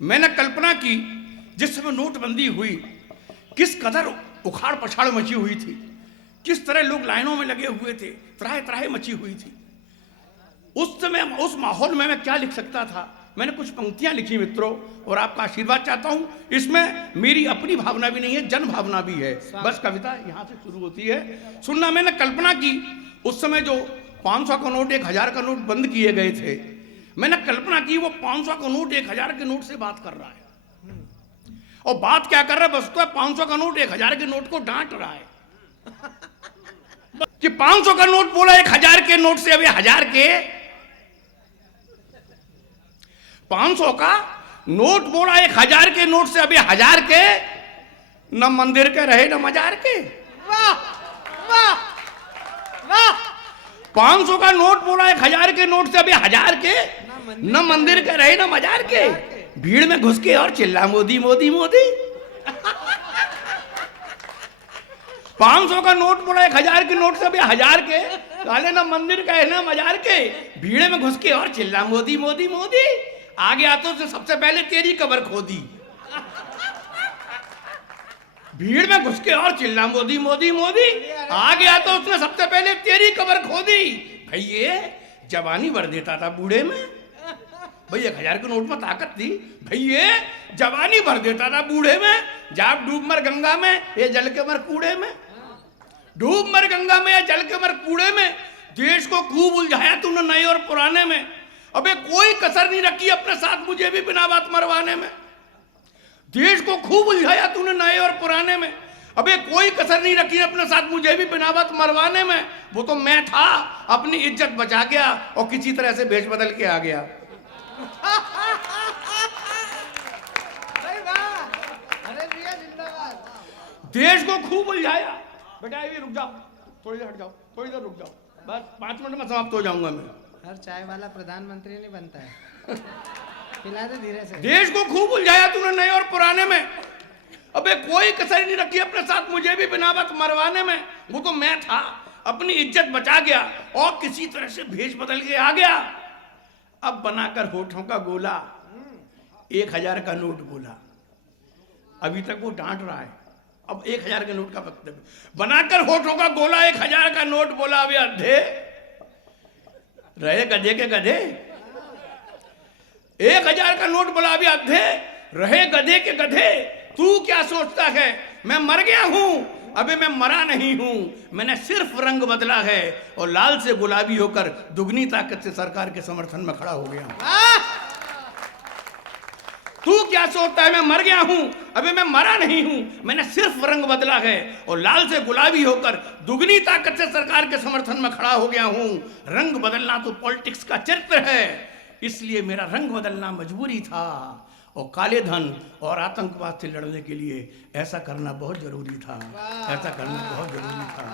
मैंने कल्पना की जिस समय नोटबंदी हुई किस कदर उखाड़ पछाड़ मची हुई थी, किस तरह लोग लाइनों में लगे हुए थे, त्राहे त्राहे मची हुई थी। उस समय उस माहौल में मैं क्या लिख सकता था। मैंने कुछ पंक्तियां लिखी मित्रों, और आपका आशीर्वाद चाहता हूं। इसमें मेरी अपनी भावना भी नहीं है, जन भावना भी है। बस कविता यहां से शुरू होती है। सुनना, मैंने कल्पना की उस समय जो 500 का नोट 1000 का नोट बंद किए गए थे, मैंने कल्पना की वो 500 का नोट 1000 के नोट से बात कर रहा है। और बात क्या कर रहा है? बस तो 500 का नोट 1000 के नोट को डांट रहा है कि 500 का नोट बोला 1000 के नोट से, अभी 1000 के 500 का नोट बोला 1000 के नोट से, अभी 1000 के न मंदिर के रहे न मजार के। वाह वाह वाह। 500 का नोट बोला 1000 के नोट से, अभी 1000 के न मंदिर के रहे न मजार के। भीड़ में घुस के और चिल्ला मोदी मोदी मोदी। 500 का नोट बोला 1000 के नोट से, अभी 1000 के साले ना मंदिर का है ना मजार के। भीड़ में घुस के और चिल्ला मोदी मोदी मोदी। आ गया तो उसने सबसे पहले तेरी कब्र खोदी। भीड़ में घुस के और चिल्ला मोदी मोदी मोदी। आ गया तो उसने सबसे पहले तेरी कब्र खोदी। भैया जवानी भर देता था बूढ़े में। भाई 1000 के नोट में ताकत थी। भैया जवानी भर देता था बूढ़े में। जाप डूब मर गंगा में, ये जल के मर कूड़े में। डूब मर गंगा में या जल के मर कूड़े में। देश को खूब उलझाया तूने नए और पुराने में। अबे कोई कसर नहीं रखी अपने साथ मुझे भी बिना बात मरवाने में। देश को खूब उलझाया तूने नए और पुराने में। अबे कोई कसर नहीं रखी अपने साथ मुझे भी बिना बात मरवाने में। वो तो मैं था, अपनी इज्जत बचा गया और किसी तरह से भेष बदल के आ गया। देश को खूब उलझाया। बेटा ये रुक जाओ, थोड़ी देर हट जाओ, थोड़ी देर रुक जाओ, बस 5 मिनट में समाप्त हो जाऊंगा मैं। हर चाय वाला प्रधानमंत्री नहीं बनता है। पिला दे धीरे से। देश को खूब उलझाया तूने नए और पुराने में। अबे कोई कसर नहीं रखी अपने साथ मुझे भी बिना बात मरवाने में। वो तो मैं था, अपनी इज्जत बचा गया और किसी तरह से भेष बदल के आ गया। अब बनाकर होठों का गोला 1000 का नोट बोला। अभी तक वो डांट रहा है। अब 1000 के नोट का वक्तव्य बनाकर होठों का गोला 1000 का नोट बोला। अभी अधे रहे गधे के गधे। 1000 का नोट बोला। अभी अधे रहे गधे के गधे। तू क्या सोचता है मैं मर गया हूं? अबे मैं मरा नहीं हूं, मैंने सिर्फ रंग बदला है और लाल से गुलाबी होकर दुगनी ताकत से सरकार के समर्थन में खड़ा हो गया हूं। तू क्या सोचता है मैं मर गया हूं? अबे मैं मरा नहीं हूं, मैंने सिर्फ रंग बदला है और लाल से गुलाबी होकर दुगनी ताकत से सरकार के समर्थन में खड़ा हो गया हूं। रंग बदलना तो पॉलिटिक्स का चरित्र है, इसलिए मेरा रंग बदलना मजबूरी था। और काले धन और आतंकवाद से लड़ने के लिए ऐसा करना बहुत जरूरी था। ऐसा करना बहुत जरूरी था।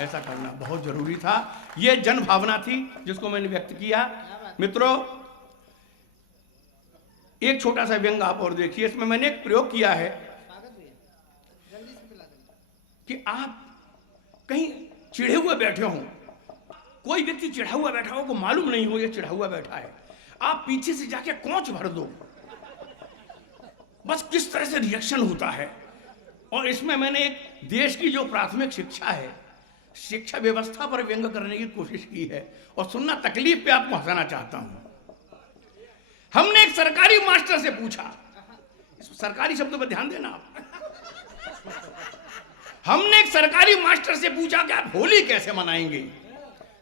ऐसा करना बहुत जरूरी था। यह जन भावना थी जिसको मैंने व्यक्त किया। मित्रों, एक छोटा सा व्यंग आप और देखिए। इसमें मैंने एक प्रयोग किया है कि आप कहीं चिढ़े हुए बैठे हों, कोई व्यक्ति चिढ़ा हुआ बैठा हो को मालूम नहीं हो ये चिढ़ा हुआ बैठा है, आप पीछे से जाके कोंच भर दो, बस किस तरह से रिएक्शन होता है। और इसमें मैंने एक देश की जो प्राथमिक शिक्षा है, शिक्षा व्यवस्था पर व्यंग करने की कोशिश की है। और सुनना, तकलीफ पे आपको हंसाना चाहता हूं। हमने एक सरकारी मास्टर से पूछा, सरकारी शब्दों पर ध्यान देना आप। हमने एक सरकारी मास्टर से पूछा कि आप होली कैसे मनाएंगे?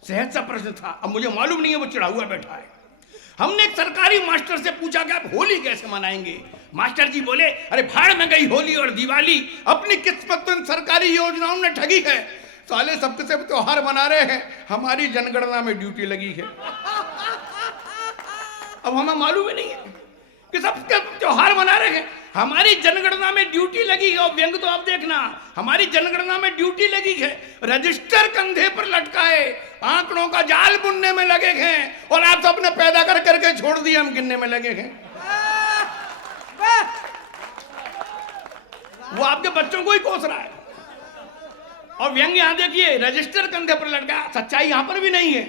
सहज सा प्रश्न था। अब मुझे मालूम नहीं है वो चिढ़ा हुआ बैठा है। हमने एक सरकारी मास्टर से पूछा कि आप होली कैसे मनाएंगे? मास्टर जी बोले, अरे भाड़ में गई होली और दिवाली, अपनी किस्मत तो इन सरकारी योजनाओं ने ठगी है। साले सबके सब त्योहार मना रहे हैं, हमारी जनगणना में ड्यूटी लगी है। अब हमें मालूम ही नहीं है कि सबके त्योहार मना रहे हैं, हमारी जनगणना में ड्यूटी लगी है। और व्यंग तो आप देखना, हमारी जनगणना में ड्यूटी लगी है, रजिस्टर कंधे पर लटकाए, आंकड़ों का जाल बुनने में लगे हैं और आप सबने पैदा कर करके छोड़ दिया, हम गिनने में लगे हैं। वो आपके बच्चों को ही कोस रहा है। और व्यंग यहां देखिए, रजिस्टर कंधे पर लटका। सच्चाई यहां पर भी नहीं है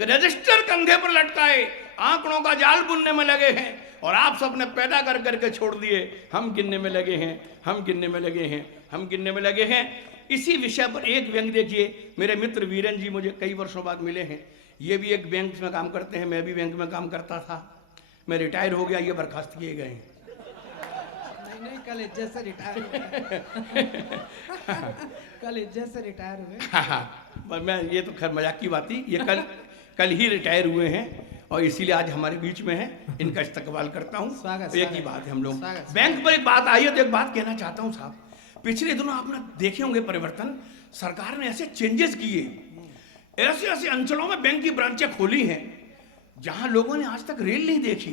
कि रजिस्टर कंधे पर लटकाए, आंकड़ों का जाल बुनने में लगे हैं और आप सब ने पैदा कर करके छोड़ दिए। हम गिनने में लगे हैं, हम गिनने में लगे हैं, हम गिनने में लगे हैं। इसी विषय पर एक व्यंग देखिए। मेरे मित्र वीरेन जी मुझे कई वर्षों बाद मिले हैं। ये भी एक बैंक में काम करते हैं, मैं भी बैंक में काम करता था। मैं रिटायर हो गया, ये बर्खास्त किए गए हैं। नहीं, कल इज्जत से रिटायर हुए। कल इज्जत से रिटायर हुए। हाँ, मैं ये तो खैर मजाक की बात थी। ये कल ही रिटायर हुए हैं और इसीलिए आज हमारे बीच में है। इनका इस्तकबाल करता हूँ। स्वागत, एक ही बात है हम लोग। स्वागत। बैंक पर एक बात आई है तो एक बात कहना चाहता हूँ साहब। पिछले दिनों आपने देखे होंगे परिवर्तन, सरकार ने ऐसे चेंजेस किए, ऐसे ऐसे अंचलों में बैंक की ब्रांचें खोली हैं जहां लोगों ने आज तक रेल नहीं देखी।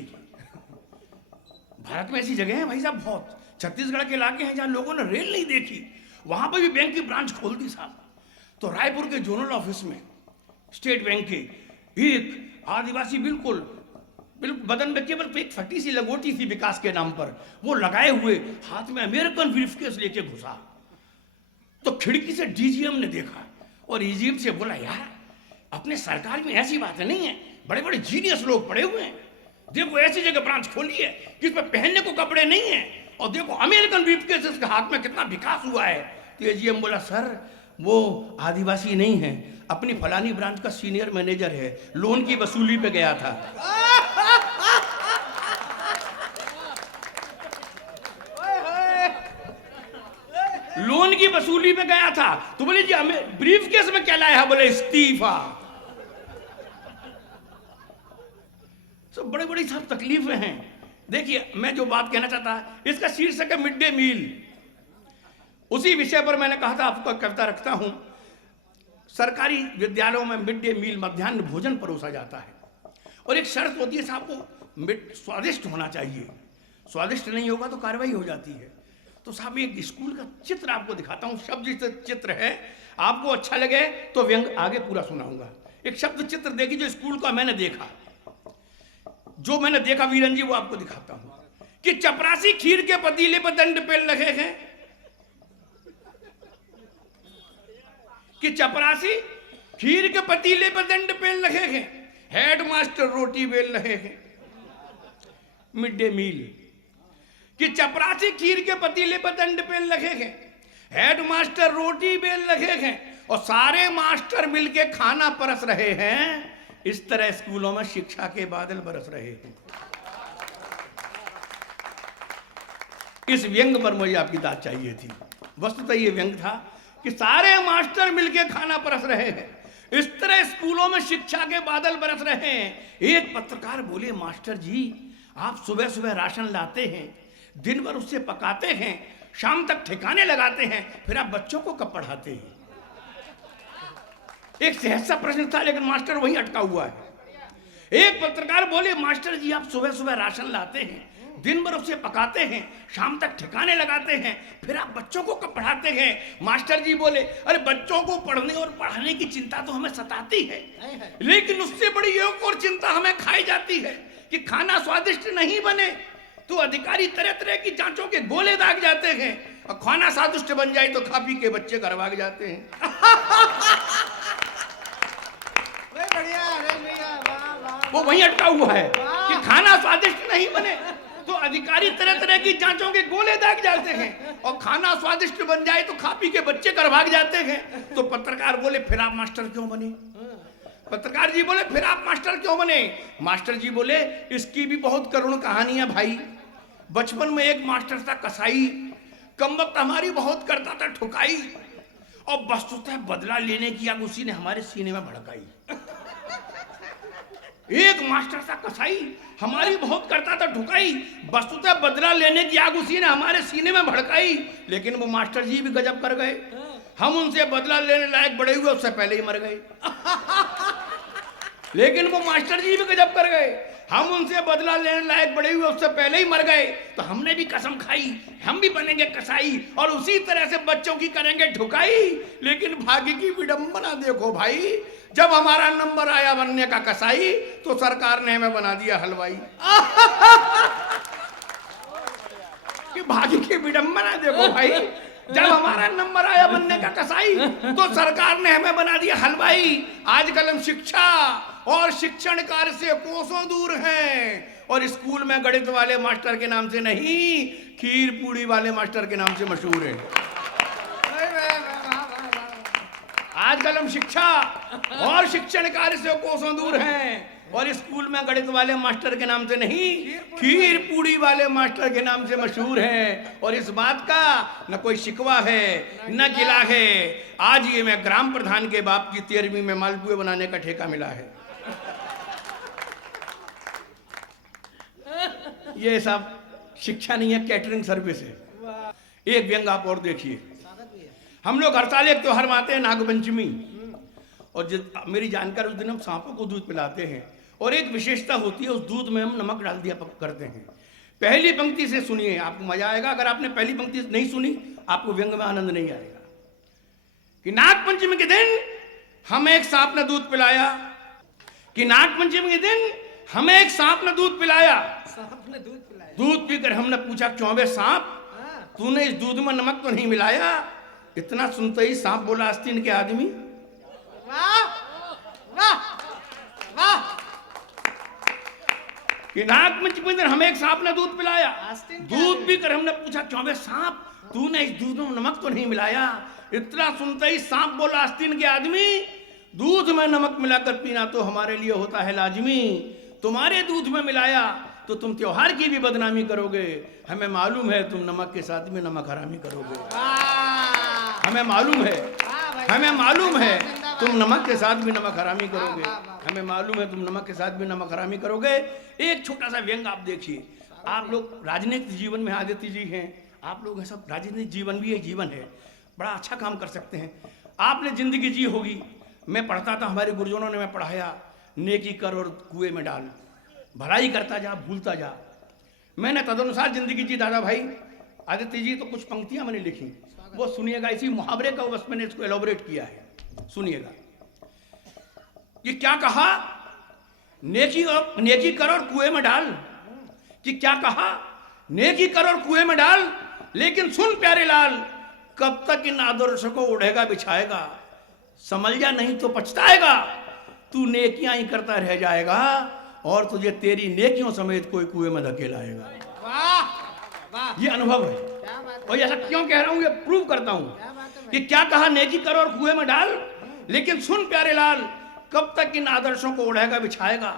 भारत में ऐसी जगह है भाई साहब बहुत, छत्तीसगढ़ के इलाके हैं जहां लोगों ने रेल नहीं देखी, वहां पर भी बैंक की ब्रांच खोल दी साहब। तो रायपुर के जोनल ऑफिस में स्टेट बैंक के एक आदिवासी बिल्कुल बदन में केवल एक फटी सी लगोटी थी विकास के नाम पर, वो लगाए हुए हाथ में अमेरिकन ब्रीफकेस लेके घुसा। तो खिड़की से डीजीएम ने देखा और डीजीएम से बोला, यार अपने सरकार में ऐसी बातें नहीं है, बड़े बड़े जीनियस लोग पड़े हुए हैं, देखो ऐसी जगह ब्रांच खोली है जिसमें पहनने को कपड़े नहीं है और देखो अमेरिकन ब्रीफकेस इसके हाथ में कितना विकास हुआ है। तो डीजीएम बोला, सर वो आदिवासी नहीं है, अपनी फलानी ब्रांच का सीनियर मैनेजर है, लोन की वसूली पे गया था। लोन की वसूली पे गया था। तो बोले जी हमें ब्रीफकेस में क्या लाया है? बोले इस्तीफा। सब बड़े बड़ी सब तकलीफें हैं। देखिए मैं जो बात कहना चाहता है इसका शीर्षक है मिड डे मील। उसी विषय पर मैंने कहा था आपको कविता रखता हूं। सरकारी विद्यालयों में मिड डे मील मध्याह्न भोजन परोसा जाता है और एक शर्त होती है साहब को स्वादिष्ट होना चाहिए, स्वादिष्ट नहीं होगा तो कार्रवाई हो जाती है। तो साहब एक स्कूल का चित्र आपको दिखाता हूं, शब्द चित्र है, आपको अच्छा लगे तो व्यंग आगे पूरा सुनाऊंगा। एक शब्द चित्र देखिए जो स्कूल का मैंने देखा, जो मैंने देखा वीरन जी वो आपको दिखाता हूं कि चपरासी खीर के पतीले पर दंड पेल रहे हैं, कि चपरासी खीर के पतीले पर दंड पेल रहे हैं, हेडमास्टर रोटी बेल रहे हैं। मिड डे मील कि चपरासी खीर के पतीले पर दंड पेल रहे हैं, हेडमास्टर रोटी बेल रहे हैं और सारे मास्टर मिलके खाना परस रहे हैं। इस तरह स्कूलों में शिक्षा के बादल बरस रहे हैं। इस व्यंग पर मुझे आपकी दाद चाहिए थी। वस्तुतः ये व्यंग था कि सारे मास्टर मिलके खाना परस रहे हैं, इस तरह स्कूलों में शिक्षा के बादल बरस रहे हैं। एक पत्रकार बोले, मास्टर जी आप सुबह सुबह राशन लाते हैं, दिन भर उससे पकाते हैं, शाम तक ठिकाने लगाते हैं, फिर आप बच्चों को कब पढ़ाते हैं? एक सहज सा प्रश्न था लेकिन मास्टर वहीं अटका हुआ है। एक पत्रकार बोले, मास्टर जी आप सुबह सुबह राशन लाते हैं, दिन भर उसे पकाते हैं, शाम तक ठिकाने लगाते हैं, फिर आप बच्चों को कब पढ़ाते हैं? मास्टर जी बोले, अरे बच्चों को पढ़ने और पढ़ाने की चिंता तो हमें सताती है, लेकिन उससे बड़ी एक और चिंता हमें खाई जाती है कि खाना स्वादिष्ट नहीं बने तो अधिकारी तरह तरह की जांचों के गोले दाग जाते हैं और खाना स्वादिष्ट बन जाए तो खा पी के बच्चे घर भाग जाते हैं। बढ़िया, वो वहीं अटका हुआ है कि खाना स्वादिष्ट नहीं बने तो अधिकारी तरह तरह की जांचों के गोले दाग जाते हैं और खाना स्वादिष्ट बन जाए तो खा पी के बच्चे घर भाग जाते हैं। तो पत्रकार बोले, फिर आप मास्टर क्यों बने? पत्रकार जी बोले, फिर आप मास्टर क्यों बने? मास्टर जी बोले, इसकी भी बहुत करुण कहानी है भाई। बचपन में एक मास्टर था कसाई, कम वक्त हमारी बहुत करता था ठुकाई और वस्तुतः बदला लेने की आग उसी ने हमारे सीने में भड़काई। एक मास्टर था कसाई, हमारी बहुत करता था ठुकाई, वस्तुतः बदला लेने की आग उसी ने हमारे सीने में भड़काई। लेकिन वो मास्टर जी भी गजब कर गए, हम उनसे बदला लेने लायक बड़े हुए उससे पहले ही मर गए। लेकिन वो मास्टर जी भी गजब कर गए, हम उनसे बदला लेने लायक बड़े हुए उससे पहले ही मर गए। तो हमने भी कसम खाई, हम भी बनेंगे कसाई और उसी तरह से बच्चों की करेंगे ठुकाई। लेकिन भाग्य की विडंबना देखो भाई, जब हमारा नंबर आया बनने का कसाई तो सरकार ने हमें बना दिया हलवाई। कि भाग्य की विडंबना देखो भाई, जब हमारा नंबर आया बनने का कसाई तो सरकार ने हमें बना दिया हलवाई। आजकल हम शिक्षा और शिक्षण कार्य से कोसों दूर हैं और स्कूल में गणित वाले मास्टर के नाम से नहीं, खीर पूड़ी वाले मास्टर के नाम से मशहूर है। आजकल हम शिक्षा और शिक्षण कार्य से कोसों दूर हैं, और स्कूल में गणित वाले मास्टर के नाम से नहीं, खीर पूड़ी वाले मास्टर के नाम से मशहूर हैं। और इस बात का न कोई शिकवा है न गिला है। आज ये मैं ग्राम प्रधान के बाप की 13वीं में मालपुए बनाने का ठेका मिला है। ये सब शिक्षा नहीं है, कैटरिंग सर्विस है। एक व्यंग आप और देखिए। हम लोग हर साल एक त्योहार मनाते हैं, नागपंचमी, और मेरी जानकारी उस दिन हम सांपों को दूध पिलाते हैं, और एक विशेषता होती है, उस दूध में हम नमक डाल दिया करते हैं। पहली पंक्ति से सुनिए, आपको मजा आएगा। अगर आपने पहली पंक्ति नहीं सुनी, आपको व्यंग में आनंद नहीं आएगा। कि नागपंचमी के दिन हमें एक सांप ने दूध पिलाया, कि नागपंचमी के दिन हमें एक सांप ने दूध पिलाया। सांप ने दूध पिलाया। दूध पीकर हमने पूछा, क्यों बे सांप, तूने इस दूध में नमक तो नहीं मिलाया? इतना सुनते ही सांप बोला, आस्तीन के आदमी। वाह वाह वाह। कि नागपंचमी दिन हमें एक सांप ने दूध पिलाया। दूध पीकर हमने पूछा, क्यों बे सांप, तूने इस दूध में नमक तो नहीं मिलाया? इतना सुनते ही सांप बोला, आस्तीन के आदमी, दूध में नमक मिलाकर पीना तो हमारे लिए होता है लाजमी। तुम्हारे दूध में मिलाया तो तुम त्योहार की भी बदनामी करोगे। हमें मालूम है तुम नमक के साथ में नमक हरामी करोगे। हमें मालूम है, हमें मालूम है तुम नमक के साथ भी नमक हरामी करोगे। हमें मालूम है तुम नमक के साथ भी नमक हरामी करोगे। एक छोटा सा व्यंग आप देखिए। आप लोग राजनीतिक जीवन में आदित्य जी हैं, आप लोग सब राजनीतिक जीवन भी एक जीवन है, बड़ा अच्छा काम कर सकते हैं। आपने जिंदगी जी होगी। मैं पढ़ता था, हमारे गुरुजनों ने मैं पढ़ाया, नेकी कर और कुएं में डाल, भलाई करता जा भूलता जा। मैंने तदनुसार जिंदगी जी दादा भाई। आदित्य जी तो कुछ पंक्तियां मैंने लिखी, वो सुनिएगा। इसी मुहावरे का बस मैंने इसको एलोबरेट किया है, सुनिएगा। ये क्या कहा, नेकी कर और कुएं में डाल। कि क्या कहा, नेकी कर और कुएं में डाल, लेकिन सुन प्यारे लाल, कब तक इन आदर्शों को उड़ेगा बिछाएगा? समझ जा नहीं तो पछताएगा। तू नेकियां ही करता रह जाएगा, और तुझे तेरी नेकियों समेत कोई कुएं में धकेलाएगा। वाह वाह। ये अनुभव है, और ऐसा क्यों कह रहा हूं, ये प्रूव करता हूं। कि क्या कहा, नेकी कर और कुएं में डाल, लेकिन सुन प्यारे लाल, कब तक इन आदर्शों को उड़ाएगा बिछाएगा?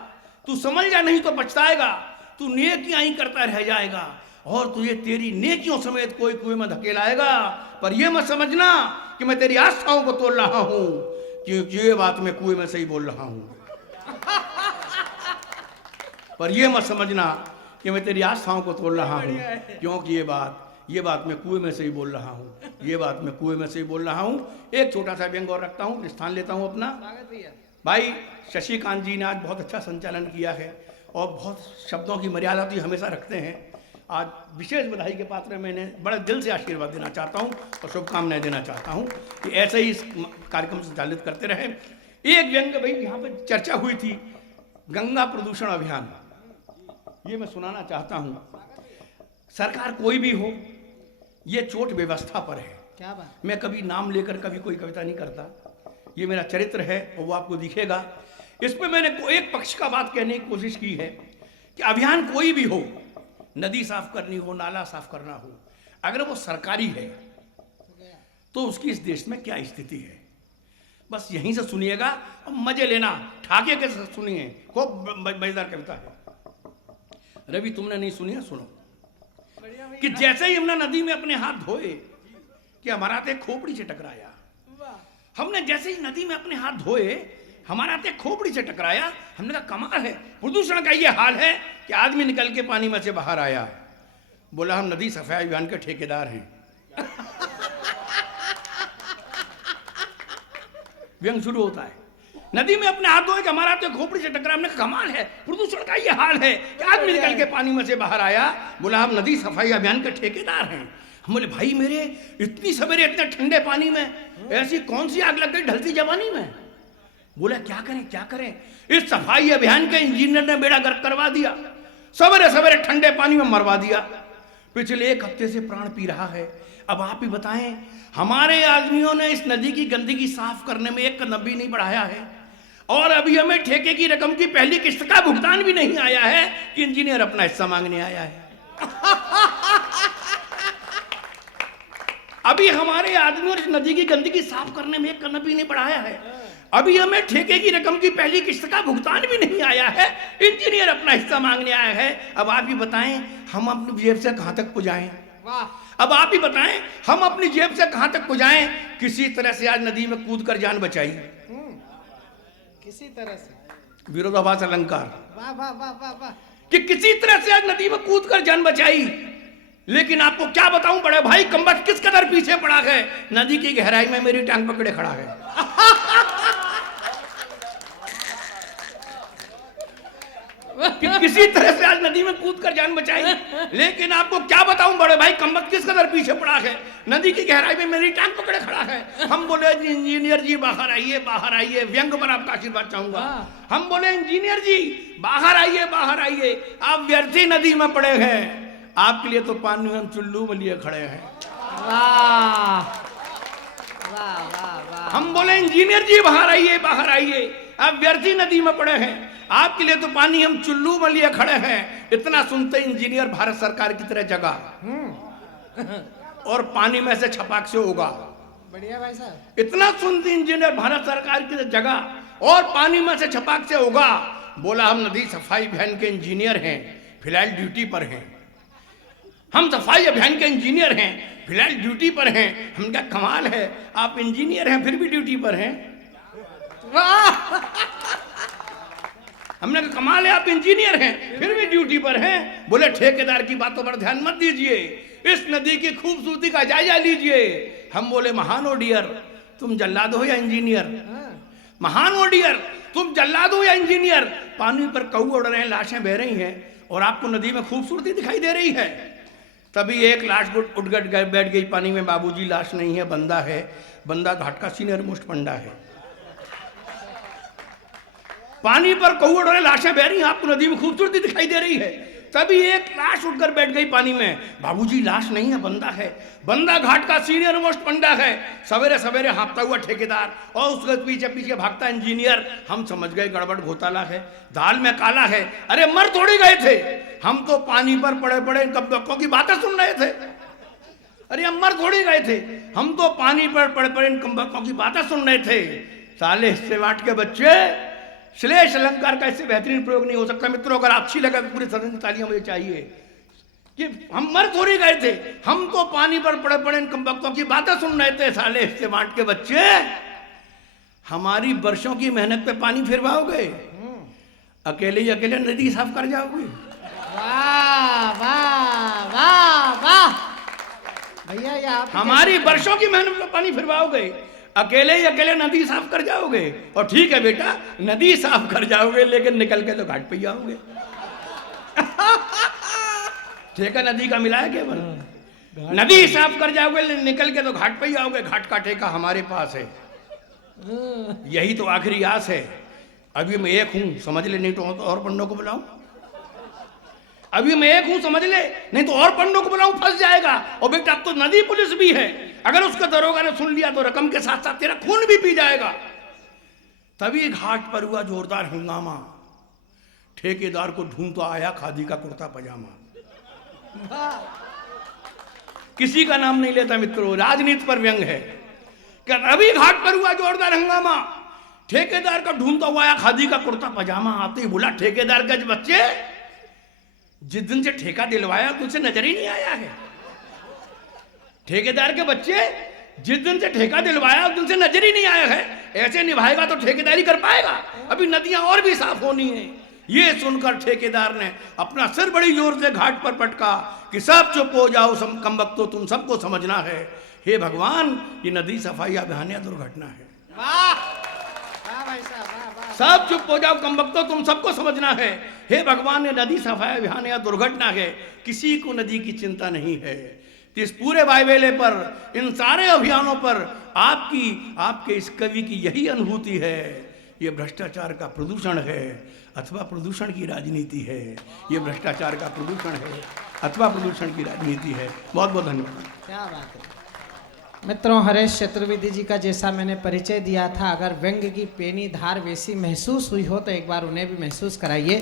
तू समझ जा नहीं तो पछताएगा। तू नेकियां ही करता रह जाएगा, और तुझे तेरी नेकियों समेत कोई कुएं में धकेलाएगा। पर यह मत समझना कि मैं तेरी आस्थाओं को तोड़ रहा हूं, क्योंकि ये बात मैं कुएं में से ही बोल रहा हूं। पर यह मत समझना कि मैं तेरी आस्थाओं को तोड़ रहा हूं, क्योंकि ये बात मैं कुएं में से ही बोल रहा हूं। ये बात मैं कुएं में से ही बोल रहा हूं। एक छोटा सा व्यंग और रखता हूं, स्थान लेता हूं अपना। भाई शशिकांत जी ने आज बहुत अच्छा संचालन किया है, और बहुत शब्दों की मर्यादा तो हमेशा रखते हैं। आज विशेष बधाई के पात्र मैंने बड़े दिल से आशीर्वाद देना चाहता हूं और शुभकामनाएं देना चाहता हूं कि ऐसे ही इस कार्यक्रम संचालित करते रहे। एक व्यंग भाई यहाँ पर चर्चा हुई थी, गंगा प्रदूषण अभियान, ये मैं सुनाना चाहता हूं। सरकार कोई भी हो, ये चोट व्यवस्था पर है। क्या बात। मैं कभी नाम लेकर कभी कोई कविता नहीं करता, ये मेरा चरित्र है और वो आपको दिखेगा। इस पर मैंने एक पक्ष का बात कहने की कोशिश की है कि अभियान कोई भी हो, नदी साफ करनी हो, नाला साफ करना हो, अगर वो सरकारी है तो उसकी इस देश में क्या स्थिति है, बस यहीं से सुनिएगा और मजे लेना, ठाके के साथ सुनिए। खूब मजेदार कविता है। रवि तुमने नहीं सुनी है, सुनो। कि जैसे ही हमने नदी में अपने हाथ धोए कि हमारा हाथ एक खोपड़ी से टकराया। हमने जैसे ही नदी में अपने हाथ धोए, हमारा हाथ एक खोपड़ी से टकराया। हमने कहा कमाल है, प्रदूषण का ये हाल है कि आदमी निकल के पानी में से बाहर आया। बोला हम नदी सफाई अभियान के ठेकेदार हैं। व्यंग शुरू होता है, नदी में अपने हाथ धोए कि हमारा तो खोपड़ी से टकरा। हमने कहा कमाल है, प्रदूषण का ये हाल है कि आदमी निकल के पानी में से बाहर आया। बोला हम नदी सफाई अभियान के ठेकेदार हैं। हम बोले भाई मेरे, इतनी सवेरे इतने ठंडे पानी में ऐसी कौन सी आग लग गई ढलती जवानी में? बोला क्या करें क्या करें, इस सफाई अभियान के इंजीनियर ने बेड़ा गर्क करवा दिया, सवेरे सवेरे ठंडे पानी में मरवा दिया। पिछले 1 हफ्ते से प्राण पी रहा है। अब आप ही बताएं, हमारे आदमियों ने इस नदी की गंदगी साफ करने में एक कदम भी नहीं बढ़ाया है। और अभी हमें ठेके की रकम की पहली किस्त का भुगतान भी नहीं आया है कि इंजीनियर अपना हिस्सा मांगने आया है। अभी हमारे आदमियों ने नदी की गंदगी साफ करने में एक कदम भी नहीं बढ़ाया है। अभी हमें ठेके की रकम की पहली किस्त का भुगतान भी नहीं आया है, इंजीनियर अपना हिस्सा मांगने आया है। अब आप ही बताएं हम अपनी जेब से कहां तक पुजाएं? वाह। अब आप ही बताएं हम अपनी जेब से कहां तक पुजाएं? किसी तरह से आज नदी में कूद कर जान बचाई, किसी तरह से। विरोधाभास अलंकार। वाह वाह वाह वाह वाह। कि किसी तरह से आज नदी में कूद कर जान बचाई। लेकिन आपको क्या बताऊं बड़े भाई, कमबख्त किस कदर पीछे पड़ा है। नदी की गहराई में मेरी टांग पकड़े खड़ा है। कि किसी तरह से आज नदी में कूद कर जान बचाई। लेकिन आपको क्या बताऊं बड़े भाई, कमबख्त किस कदर पीछे पड़ा है। नदी की गहराई में मेरी टांग पकड़े खड़ा है। हम बोले जी इंजीनियर जी बाहर आइए, बाहर आइए। व्यंग पर आपका आशीर्वाद चाहूंगा। हम बोले इंजीनियर जी बाहर आइए, बाहर आइए। आप व्यर्थी नदी में पड़े हैं, आपके लिए तो पानी हम चुल्लू में लिए खड़े हैं। वाह वाह वाह वाह। हम बोले इंजीनियर जी बाहर आइए, बाहर आइए। आप व्यर्थी नदी में पड़े हैं, आपके लिए तो पानी हम चुल्लू में लिए खड़े हैं। इतना सुनते इंजीनियर भारत सरकार की तरह जगा और पानी में से छपाक से होगा। बढ़िया भाई साहब। इतना सुनते इंजीनियर भारत सरकार की तरह जगा और पानी में से छपाक से होगा। बोला हम नदी सफाई अभियान के इंजीनियर हैं, फिलहाल ड्यूटी पर हैं। हम सफाई अभियान के इंजीनियर हैं, फिलहाल ड्यूटी पर हैं। हम क्या कमाल है, आप इंजीनियर हैं फिर भी ड्यूटी पर हैं। हमने कहा कमाल है, आप इंजीनियर हैं फिर भी ड्यूटी पर हैं। बोले ठेकेदार की बातों पर ध्यान मत दीजिए, इस नदी की खूबसूरती का जायजा लीजिए। हम बोले महान ओ डियर, तुम जल्लाद हो या इंजीनियर? महान ओ डियर, तुम जल्लाद हो या इंजीनियर? पानी पर कौवे उड़ रहे हैं, लाशें बह रही हैं और आपको नदी में खूबसूरती दिखाई दे रही है। तभी एक लाश उठ बैठ गई पानी में। बाबूजी लाश नहीं है, बंदा है। बंदा घाट का सीनियर मोस्ट पंडा है। पानी पर कौवे उड़ रहे, लाशें बह रही हैं, आपको नदी में खूबसूरती दिखाई दे रही है। तभी एक लाश उठकर बैठ गई पानी में। बाबूजी लाश नहीं है, बंदा है। बंदा घाट का सीनियर मोस्ट पंडा है। सवेरे सवेरे हाँफता हुआ ठेकेदार और उसके पीछे पीछे भागता इंजीनियर। हम समझ गए गड़बड़ घोटाला है, दाल में काला है। अरे मर थोड़ी गए थे, हम तो पानी पर पड़े पड़े कमबख्तों की बातें सुन रहे थे। अरे हम मर थोड़ी गए थे, हम तो पानी पर पड़े पड़े कमबख्तों की बातें सुन रहे थे। साले हिस्से बांट के बच्चे, श्लेष अलंकार का इससे बेहतरीन प्रयोग नहीं हो सकता। मित्रों अगर अच्छी लगा तो पूरी सदन की तालियां मुझे चाहिए। कि हम मर थोड़ी गए थे, हम तो पानी पर पड़े पड़े इन कमबख्तों की बातें सुन रहे थे। साले हिस्से बांट के बच्चे, हमारी वर्षों की मेहनत पे पानी फिरवाओगे, अकेले ही अकेले नदी साफ कर जाओगे। वाह वाह वाह वाह भैया, ये आप हमारी वर्षों की मेहनत पे पानी फिरवाओगे, अकेले ही अकेले नदी साफ कर जाओगे। और ठीक है बेटा, नदी साफ कर जाओगे लेकिन निकल के तो घाट पे ही आओगे। ठेका नदी का मिला है केवल, नदी साफ कर जाओगे निकल के तो घाट पे ही आओगे। घाट का ठेका हमारे पास है, यही तो आखिरी आस है। अभी मैं एक हूं, समझ ले, नहीं तो और पंडों को बुलाऊं। अभी मैं एक हूं, समझ ले, नहीं तो और पंडों को बुलाऊं, फंस जाएगा। और बेटा अब तो नदी पुलिस भी है, अगर उसका दरोगा ने सुन लिया तो रकम के साथ साथ तेरा खून भी पी जाएगा। तभी घाट पर हुआ जोरदार हंगामा। ठेकेदार को ढूंढता आया खादी का कुर्ता पजामा। किसी का नाम नहीं लेता मित्रों, राजनीति पर व्यंग है। क्या अभी घाट पर हुआ जोरदार हंगामा, ठेकेदार का ढूंढता हुआ आया खादी का कुर्ता पजामा। आते ही बोला ठेकेदार का बच्चे, जिस दिन से ठेका दिलवाया तुझसे नजर ही नहीं आया है। ठेकेदार के बच्चे, जिस दिन से ठेका दिलवाया उस दिन से नजर ही नहीं आया है। ऐसे निभाएगा तो ठेकेदारी कर पाएगा, अभी नदियां और भी साफ होनी है। ये सुनकर ठेकेदार ने अपना सिर बड़ी जोर से घाट पर पटका कि सब चुप हो जाओ, कमबख्तों तुम सबको समझना है। हे भगवान, ये नदी सफाई अभियान या दुर्घटना है। वाह वाह भाई साहब, वाह वाह। सब चुप हो जाओ कमबख्तों, तुम सबको समझना है। हे भगवान, ये नदी सफाई अभियान या दुर्घटना है, किसी को नदी की चिंता नहीं है। तो इस पूरे वायवेले पर, इन सारे अभियानों पर आपके इस कवि की यही अनुभूति है। ये भ्रष्टाचार का प्रदूषण है अथवा प्रदूषण की राजनीति है। ये भ्रष्टाचार का प्रदूषण है अथवा प्रदूषण की राजनीति है। बहुत बहुत धन्यवाद। क्या बात है। मित्रों, हरेश चतुर्वेदी जी का जैसा मैंने परिचय दिया था, अगर व्यंग की पेनी धार वैसी महसूस हुई हो तो एक बार उन्हें भी महसूस कराइए।